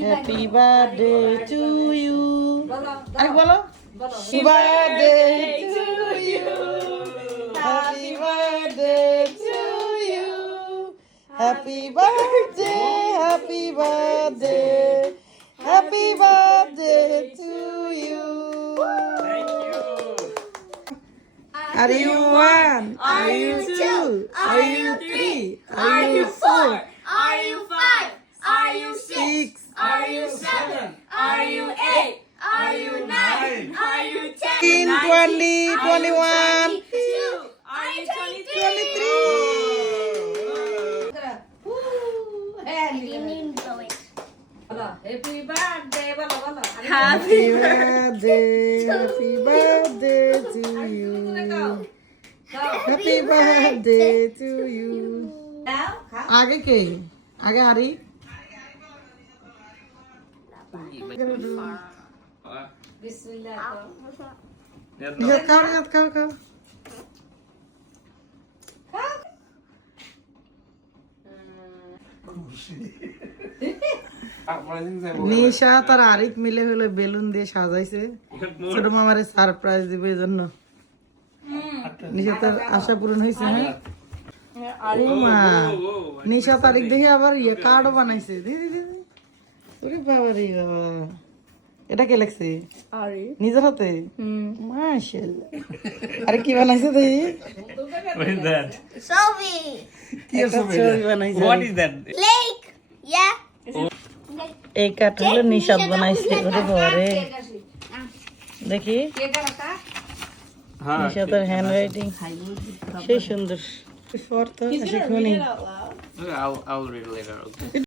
Happy birthday to you. আরে বলো Happy birthday to you. Happy birthday to you. Happy birthday, happy birthday. Happy birthday to you. Thank you. Are you one? Are you two? Are you three? Are you four? Are you 5? Are you 6? Six? Are you 7? Are you 8? Are you 9? Are you 10? 20, 21, 22? Are you 23? 23. I didn't even blow it. Happy birthday, bala bala. Happy birthday, happy birthday to you. Happy birthday to you. आगे के आगे आ रही Bismillah. याद खाओ নিশা তার আরিক মিলে হলো balloon দিয়ে সাজাইছে ছোট মামারে সারপ্রাইজ দিবে এই জন্য নিশা তার আশা পূরণ হয়েছে হ্যাঁ ও মা নিশা তারিখ দেখে আবার ইয়ে কার্ডও বানাইছে দিদি দিদি ওরে বাবা রে বাবা এটা কে লাগছে নিজের হাতে মাশাআল্লাহ আরে কি বানাইছে দেখি What is that? Sophie. কি ছবি বানাইছে What is that? Lake. Yeah. এই কাঠ হলো নিশাদ বানাইছে ওরে বাবা রে দেখি নিশাদের হ্যান্ড রাইটিং সেই সুন্দর শর্ত আছে কোনি I'll read it later. Okay.